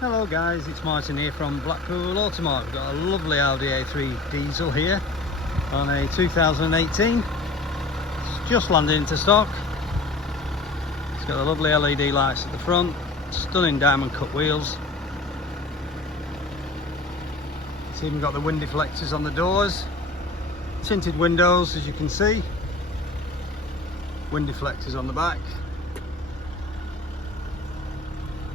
Hello guys, it's Martin here from Blackpool Automart. We've got a lovely Audi A3 diesel here on a 2018. It's just landed into stock. It's got the lovely LED lights at the front, stunning diamond cut wheels. It's even got the wind deflectors on the doors, tinted windows as you can see, wind deflectors on the back.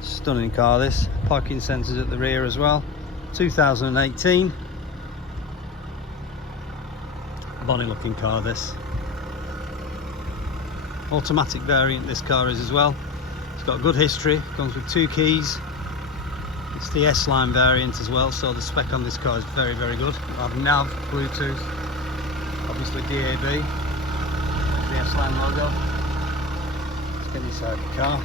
Stunning car this, parking sensors at the rear as well. 2018. Bonny looking car this. Automatic variant this car is as well. It's got a good history, comes with 2 keys. It's the S-Line variant as well, so the spec on this car is very good. I have nav, Bluetooth, obviously DAB, the S-Line logo. Let's get inside the car.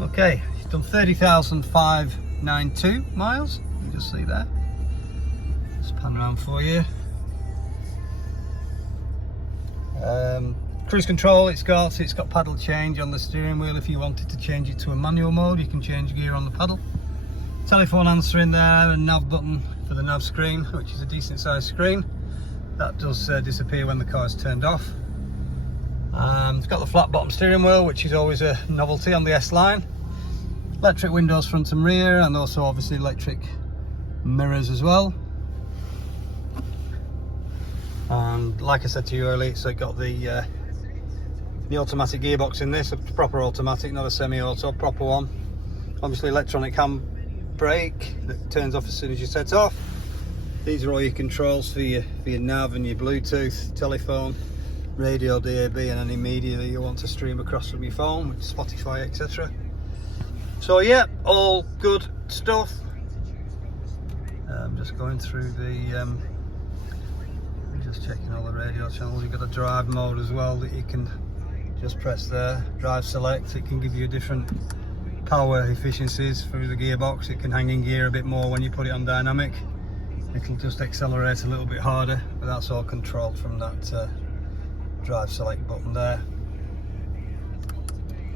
Okay, it's done 30,592 miles. You can just see there. Just pan around for you. Cruise control it's got paddle change on the steering wheel. If you wanted to change it to a manual mode, you can change gear on the paddle. Telephone answer in there, and nav button for the nav screen, which is a decent sized screen. That does disappear when the car is turned off. It's got the flat bottom steering wheel, which is always a novelty on the S-Line. Electric windows front and rear, and also obviously electric mirrors as well. And like I said to you earlier, so it got the automatic gearbox in this, a proper automatic, not a semi-auto, proper one. Obviously electronic handbrake that turns off as soon as you set off. These are all your controls for your nav and your Bluetooth, telephone, radio, DAB, and any media that you want to stream across from your phone, with Spotify, etc. So yeah, all good stuff. I'm just going through the just checking all the radio channels. You've got a drive mode as well that you can just press there, drive select. It can give you different power efficiencies through the gearbox. It can hang in gear a bit more when you put it on dynamic. It'll just accelerate a little bit harder, but that's all controlled from that drive select button there.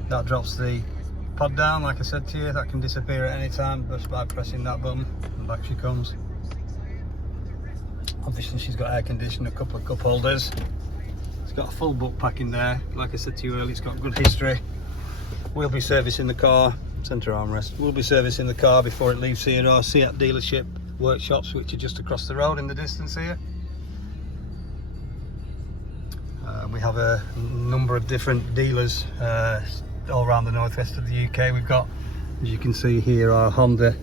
That drops the pod down, like I said to you. That can disappear at any time just by pressing that button, and back she comes. Obviously she's got air conditioning, a couple of cup holders. It's got a full book pack in there. Like I said to you earlier, it's got good history. We'll be servicing the car, centre armrest. We'll be servicing the car before it leaves here. Our Seat dealership workshops, which are just across the road in the distance here. We have a number of different dealers all around the northwest of the UK. We've got, as you can see here, our Honda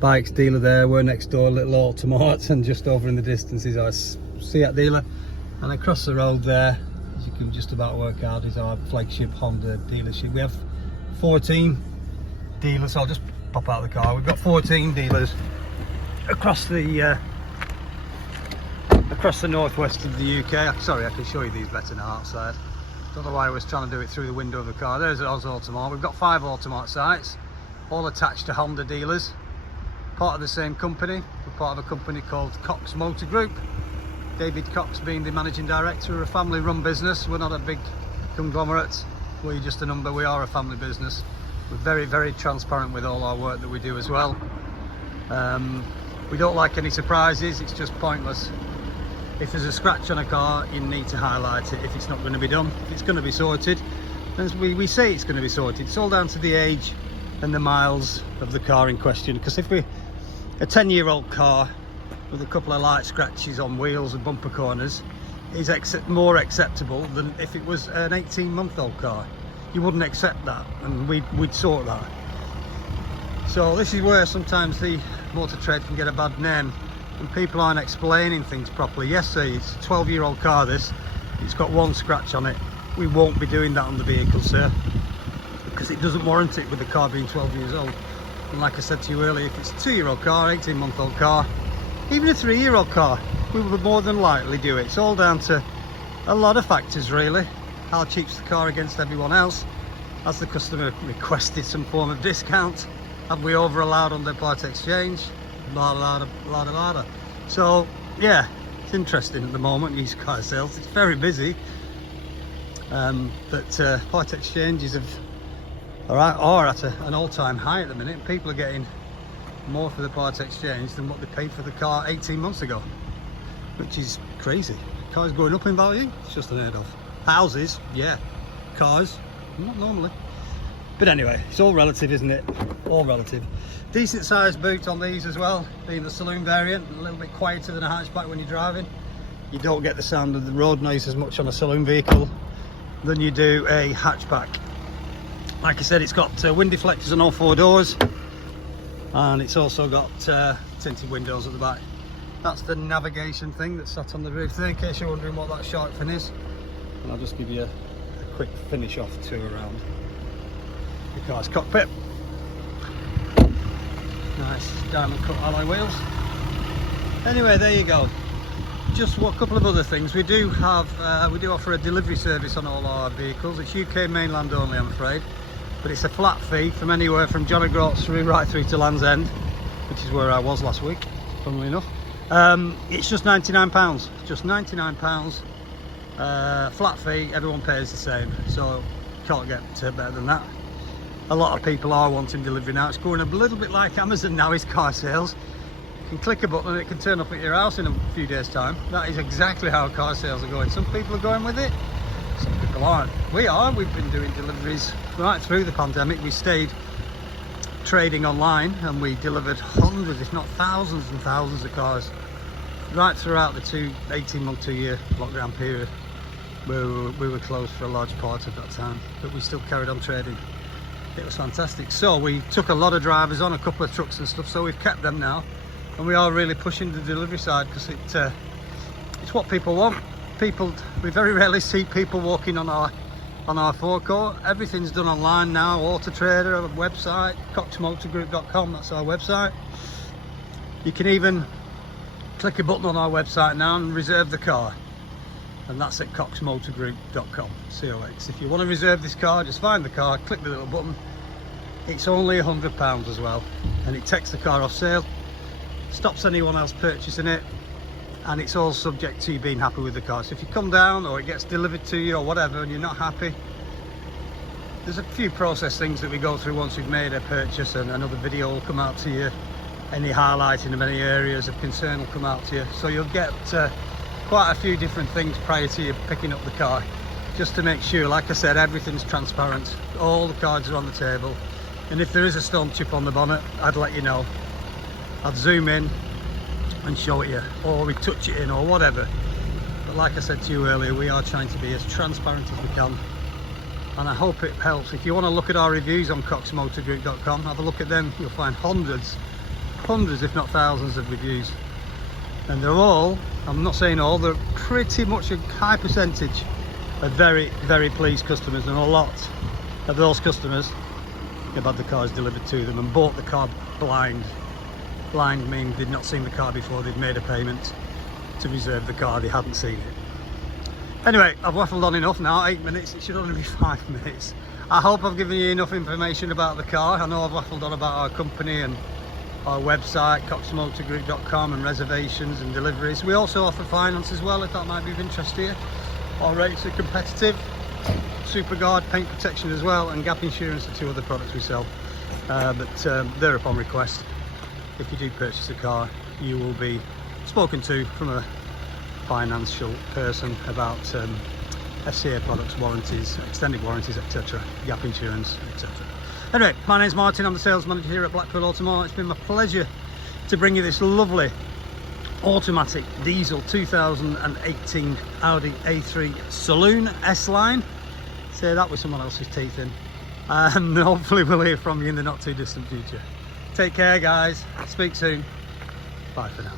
bikes dealer there. We're next door, little Automart, and just over in the distance is our Seat dealer. And across the road there, as you can just about work out, is our flagship Honda dealership. We have 14 dealers, so I'll just pop out of the car. We've got 14 dealers across the northwest of the UK. Sorry, I can show you these better now outside. Don't know why I was trying to do it through the window of the car. There's Oz Automart. We've got 5 Automart sites, all attached to Honda dealers. Part of the same company. We're part of a company called Cox Motor Group. David Cox being the managing director. We're a family-run business. We're not a big conglomerate. We're just a number. We are a family business. We're very transparent with all our work that we do as well. We don't like any surprises. It's just pointless. If there's a scratch on a car, you need to highlight it. If it's not going to be done, if it's going to be sorted, then we say it's going to be sorted. It's all down to the age and the miles of the car in question. Because if a 10-year-old car with a couple of light scratches on wheels and bumper corners is more acceptable than if it was an 18-month-old car. You wouldn't accept that, and we'd sort that. So this is where sometimes the motor trade can get a bad name, and people aren't explaining things properly. Yes, say it's a 12-year-old car this, it's got 1 scratch on it. We won't be doing that on the vehicle, sir, because it doesn't warrant it with the car being 12 years old. And like I said to you earlier, if it's a 2-year-old car, 18-month-old car, even a 3-year-old car, we would more than likely do it. It's all down to a lot of factors really. How cheap's the car against everyone else? Has the customer requested some form of discount? Have we over allowed on their part exchange? Blah blah blah blah blah. So yeah, It's interesting at the moment, used car sales. It's very busy, but part exchanges are at an all-time high at the minute. People are getting more for the part exchange than what they paid for the car 18 months ago, which is crazy. Cars going up in value, it's just unheard of. Houses, yeah. Cars, not normally. But anyway, it's all relative, isn't it? All relative. Decent sized boot on these as well, being the saloon variant, a little bit quieter than a hatchback when you're driving. You don't get the sound of the road noise as much on a saloon vehicle than you do a hatchback. Like I said, it's got wind deflectors on all four doors, and it's also got tinted windows at the back. That's the navigation thing that's sat on the roof there, in case you're wondering what that shark fin is. And I'll just give you a quick finish off tour around the car's cockpit. Nice diamond cut alloy wheels. Anyway, there you go. Just a couple of other things. We do offer a delivery service on all our vehicles. It's UK mainland only, I'm afraid, but it's a flat fee from anywhere from John O'Groats right through to Land's End, which is where I was last week, funnily enough. It's just £99, just £99, flat fee, everyone pays the same, so can't get better than that. A lot of people are wanting delivery now. It's going a little bit like Amazon now is car sales. You can click a button and it can turn up at your house in a few days time. That is exactly how car sales are going. Some people are going with it, some people aren't. We've been doing deliveries right through the pandemic. We stayed trading online and we delivered hundreds if not thousands and thousands of cars right throughout the 18-month, 2-year lockdown period where we were closed for a large part of that time, but we still carried on trading. It was fantastic. So we took a lot of drivers on, a couple of trucks and stuff, so we've kept them now, and we are really pushing the delivery side because it's what people want. We very rarely see people walking on our forecourt. Everything's done online now. Auto Trader, our website, coxmotorgroup.com, that's our website. You can even click a button on our website now and reserve the car, and that's at coxmotorgroup.com, COX. If you want to reserve this car, just find the car, click the little button. It's only £100 as well, and it takes the car off sale, stops anyone else purchasing it, and it's all subject to you being happy with the car. So if you come down or it gets delivered to you or whatever and you're not happy, there's a few process things that we go through once we've made a purchase, and another video will come out to you. Any highlighting of any areas of concern will come out to you. So you'll get quite a few different things prior to you picking up the car, just to make sure, like I said, everything's transparent. All the cards are on the table, and if there is a stone chip on the bonnet, I'd let you know. I'd zoom in and show it you, or we touch it in or whatever. But like I said to you earlier, we are trying to be as transparent as we can, and I hope it helps. If you want to look at our reviews on coxmotorgroup.com, have a look at them. You'll find hundreds if not thousands of reviews, and they're all, I'm not saying all, they're pretty much a high percentage of very, very pleased customers, and a lot of those customers have had the cars delivered to them and bought the car blind. Blind means they'd not seen the car before, they'd made a payment to reserve the car, they hadn't seen it. Anyway, I've waffled on enough now, 8 minutes, it should only be 5 minutes. I hope I've given you enough information about the car. I know I've waffled on about our company and our website, coxmotorgroup.com, and reservations and deliveries. We also offer finance as well, if that might be of interest to you. Our rates are competitive. Superguard, paint protection as well, and gap insurance are 2 other products we sell. But they're upon request. If you do purchase a car, you will be spoken to from a financial person about FCA products, warranties, extended warranties, etc., gap insurance, etc. Anyway, my name's Martin, I'm the sales manager here at Blackpool Automart. It's been my pleasure to bring you this lovely automatic diesel 2018 Audi A3 Saloon S-Line. Say that with someone else's teeth in. And hopefully we'll hear from you in the not too distant future. Take care guys, speak soon, bye for now.